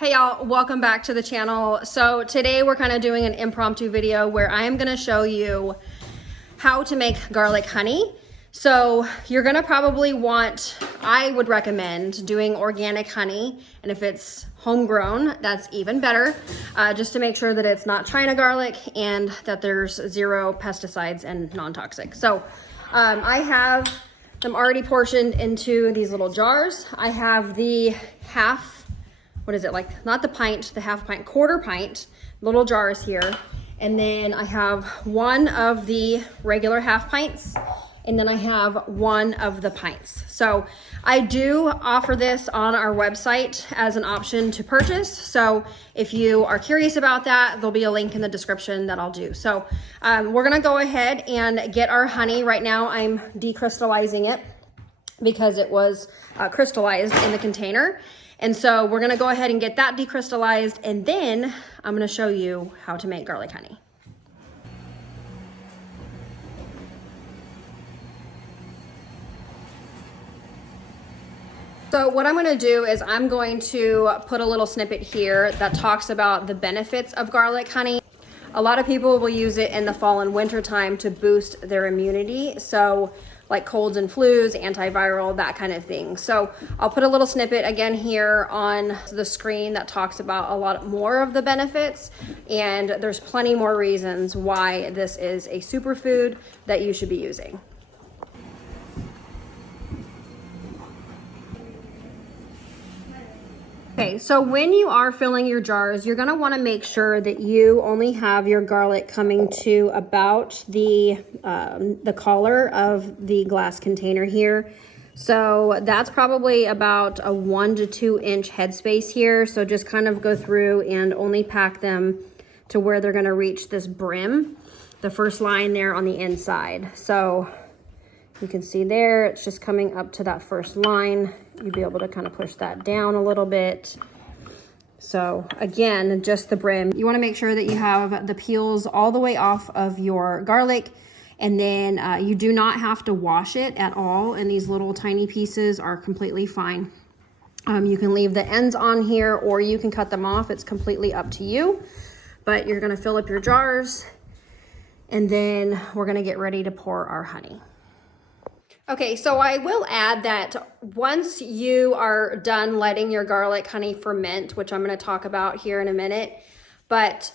Hey y'all, welcome back to the channel. So today we're kind of doing an impromptu video where I am going to show you how to make garlic honey. So you're going to probably want, I would recommend doing organic honey, and if it's homegrown, that's even better, just to make sure that it's not China garlic and that there's zero pesticides and non-toxic. So I have them already portioned into these little jars. I have the what is it, like not the pint, the half pint, quarter pint little jars here. And then I have one of the regular half pints, and then I have one of the pints. So I do offer this on our website as an option to purchase. So if you are curious about that, there'll be a link in the description that I'll do. So we're gonna go ahead and get our honey. Right now I'm decrystallizing it because it was crystallized in the container. And so we're gonna go ahead and get that decrystallized, and then I'm gonna show you how to make garlic honey. So what I'm gonna do is I'm going to put a little snippet here that talks about the benefits of garlic honey. A lot of people will use it in the fall and winter time to boost their immunity. So like colds and flus, antiviral, that kind of thing. So I'll put a little snippet again here on the screen that talks about a lot more of the benefits, and there's plenty more reasons why this is a superfood that you should be using. Okay, so when you are filling your jars, you're gonna wanna make sure that you only have your garlic coming to about the collar of the glass container here. So that's probably about a 1 to 2 inch headspace here. So just kind of go through and only pack them to where they're gonna reach this brim, the first line there on the inside. So you can see there, it's just coming up to that first line. You'll be able to kind of push that down a little bit. So again, just the brim. You want to make sure that you have the peels all the way off of your garlic, and then you do not have to wash it at all, and these little tiny pieces are completely fine. You can leave the ends on here or you can cut them off. It's completely up to you, but you're going to fill up your jars, and then we're going to get ready to pour our honey. Okay, so I will add that once you are done letting your garlic honey ferment, which I'm going to talk about here in a minute, but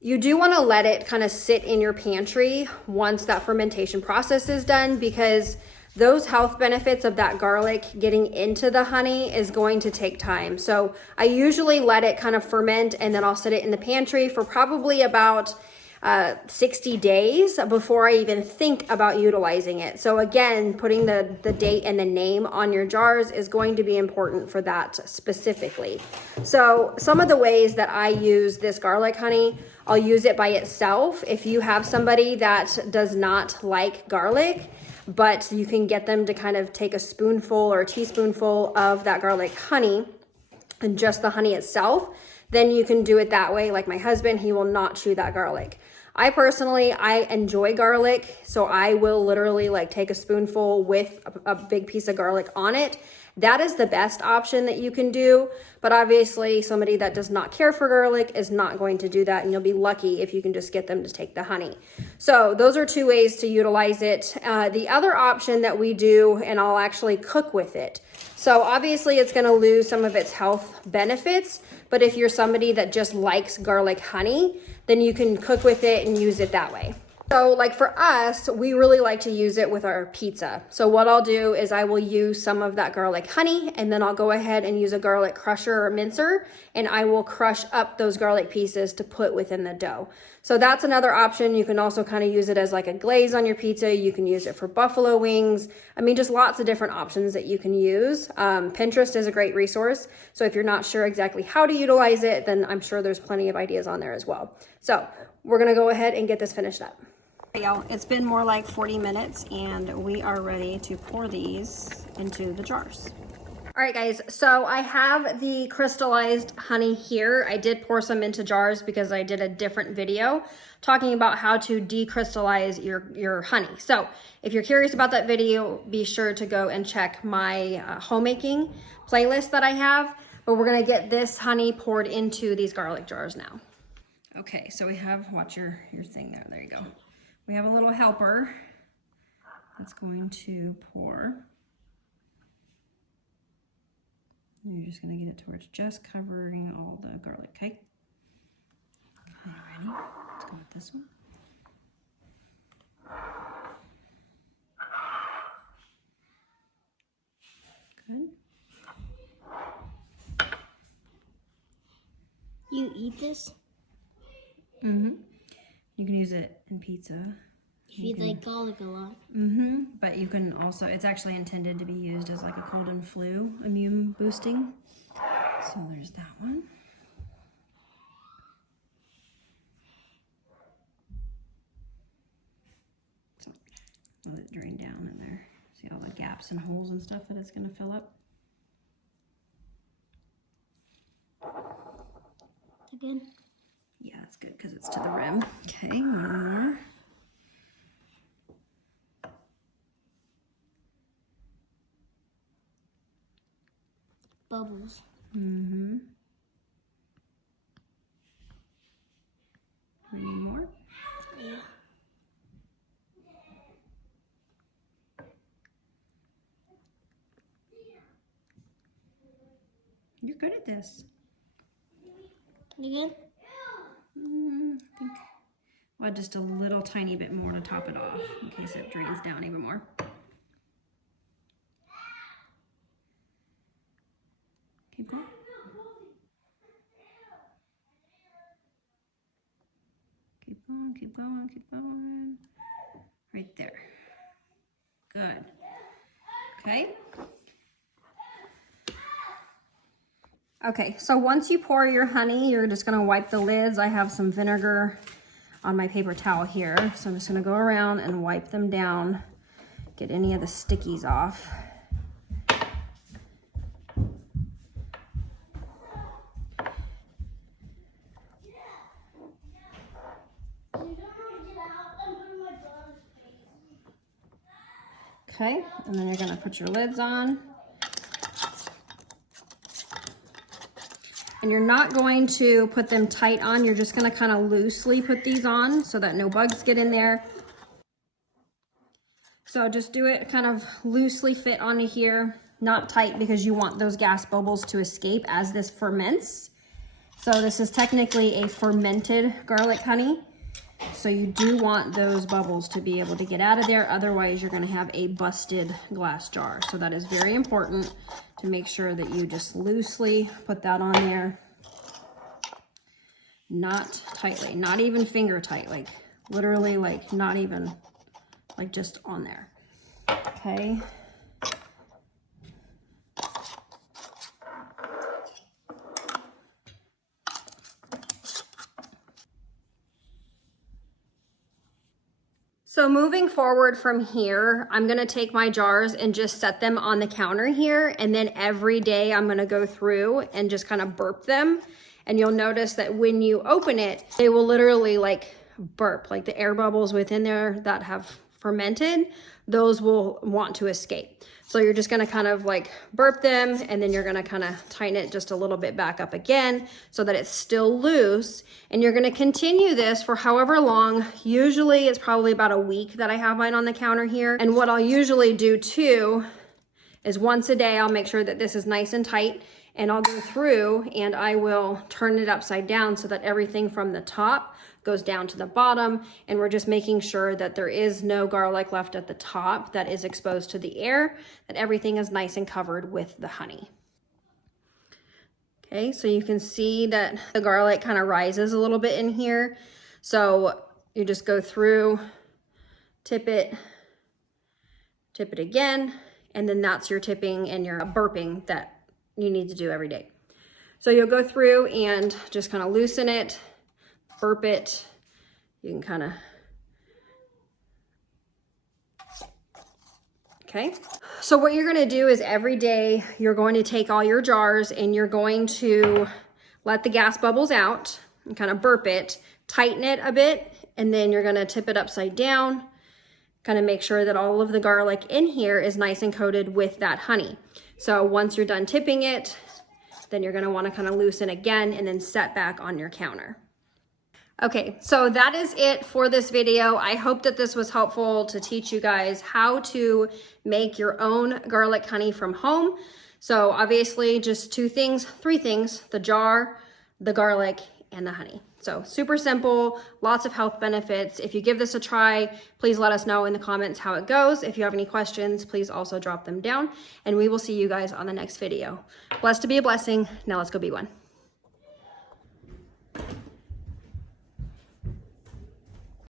you do want to let it kind of sit in your pantry once that fermentation process is done, because those health benefits of that garlic getting into the honey is going to take time. So I usually let it kind of ferment, and then I'll set it in the pantry for probably about 60 days before I even think about utilizing it. So again, putting the date and the name on your jars is going to be important for that specifically. So some of the ways that I use this garlic honey, I'll use it by itself. If you have somebody that does not like garlic, but you can get them to kind of take a spoonful or a teaspoonful of that garlic honey and just the honey itself, then you can do it that way. Like my husband, he will not chew that garlic. I personally enjoy garlic, so I will literally like take a spoonful with a big piece of garlic on it. That is the best option that you can do, but obviously somebody that does not care for garlic is not going to do that, and you'll be lucky if you can just get them to take the honey. So those are two ways to utilize it. The other option that we do, and I'll actually cook with it. So obviously it's gonna lose some of its health benefits, but if you're somebody that just likes garlic honey, then you can cook with it and use it that way. So like for us, we really like to use it with our pizza. So what I'll do is I will use some of that garlic honey, and then I'll go ahead and use a garlic crusher or mincer, and I will crush up those garlic pieces to put within the dough. So that's another option. You can also kind of use it as like a glaze on your pizza. You can use it for buffalo wings. I mean, just lots of different options that you can use. Pinterest is a great resource. So if you're not sure exactly how to utilize it, then I'm sure there's plenty of ideas on there as well. So we're gonna go ahead and get this finished up. Hey y'all, it's been more like 40 minutes and we are ready to pour these into the jars. All right guys, so I have the crystallized honey here. I did pour some into jars because I did a different video talking about how to decrystallize your honey. So if you're curious about that video, be sure to go and check my homemaking playlist that I have. But we're gonna get this honey poured into these garlic jars now. Okay, so we have, watch your thing there, there you go. We have a little helper that's going to pour. And you're just gonna get it to where it's just covering all the garlic, okay? Okay, ready? Let's go with this one. Good. You eat this? Mm-hmm. You can use it in pizza. If you like garlic a lot. Mm-hmm. But you can also, it's actually intended to be used as like a cold and flu immune boosting. So there's that one. So let it drain down in there. See all the gaps and holes and stuff that it's going to fill up. Again? Yeah, that's good because it's to the rim. Okay, one more. Bubbles. Mm-hmm. We need more? Yeah. You're good at this. You good? I think, well, just a little tiny bit more to top it off in case it drains down even more. Keep going. Keep going, keep going, keep going. Right there. Good. Okay. Okay, so once you pour your honey, you're just gonna wipe the lids. I have some vinegar on my paper towel here. So I'm just gonna go around and wipe them down, get any of the stickies off. Okay, and then you're gonna put your lids on. And you're not going to put them tight on, you're just gonna kind of loosely put these on so that no bugs get in there. So just do it kind of loosely fit onto here, not tight because you want those gas bubbles to escape as this ferments. So this is technically a fermented garlic honey. So you do want those bubbles to be able to get out of there, otherwise you're gonna have a busted glass jar. So that is very important to make sure that you just loosely put that on there. Not tightly, not even finger tight, like literally like not even, like just on there, okay? So moving forward from here, I'm gonna take my jars and just set them on the counter here. And then every day I'm gonna go through and just kind of burp them. And you'll notice that when you open it, they will literally like burp, like the air bubbles within there that have fermented, those will want to escape. So you're just gonna kind of like burp them, and then you're gonna kind of tighten it just a little bit back up again so that it's still loose. And you're gonna continue this for however long. Usually it's probably about a week that I have mine on the counter here. And what I'll usually do too is once a day, I'll make sure that this is nice and tight, and I'll go through and I will turn it upside down so that everything from the top goes down to the bottom, and we're just making sure that there is no garlic left at the top that is exposed to the air, that everything is nice and covered with the honey. Okay, so you can see that the garlic kind of rises a little bit in here. So you just go through, tip it again, and then that's your tipping and your burping that you need to do every day. So you'll go through and just kind of loosen it, burp it. You can kind of, okay. So what you're gonna do is every day you're going to take all your jars and you're going to let the gas bubbles out and kind of burp it, tighten it a bit, and then you're gonna tip it upside down, kind of make sure that all of the garlic in here is nice and coated with that honey. So once you're done tipping it, then you're gonna wanna kind of loosen again and then set back on your counter. Okay, so that is it for this video. I hope that this was helpful to teach you guys how to make your own garlic honey from home. So obviously just three things, the jar, the garlic, and the honey. So super simple, lots of health benefits. If you give this a try, please let us know in the comments how it goes. If you have any questions, please also drop them down, and we will see you guys on the next video. Blessed to be a blessing. Now let's go be one.